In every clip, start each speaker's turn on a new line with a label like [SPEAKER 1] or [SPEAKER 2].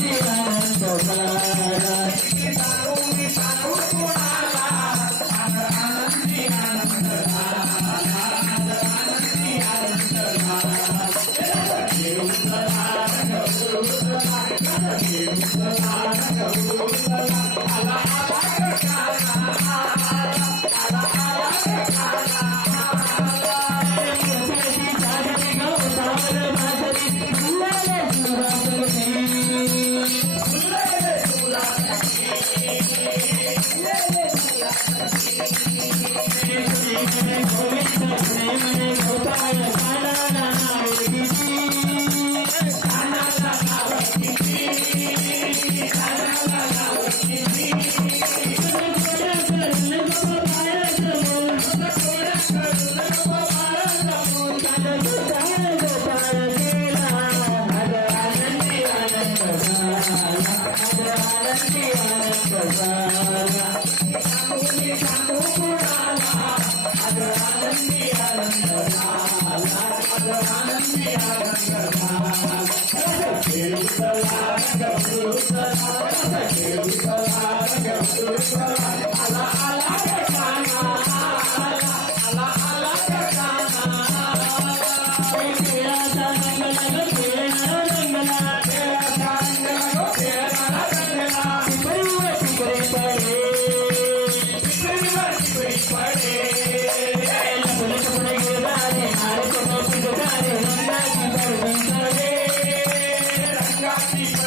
[SPEAKER 1] Shiva
[SPEAKER 2] Thank you.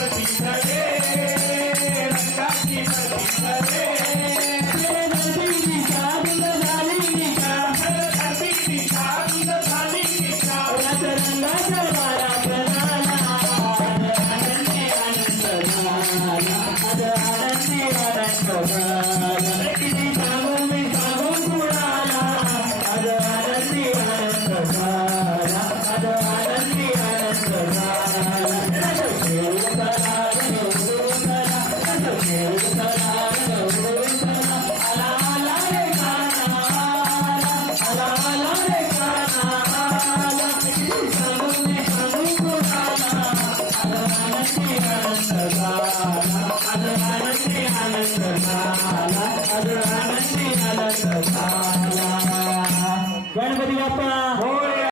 [SPEAKER 2] Thank you.
[SPEAKER 1] Ganpati Bappa. होय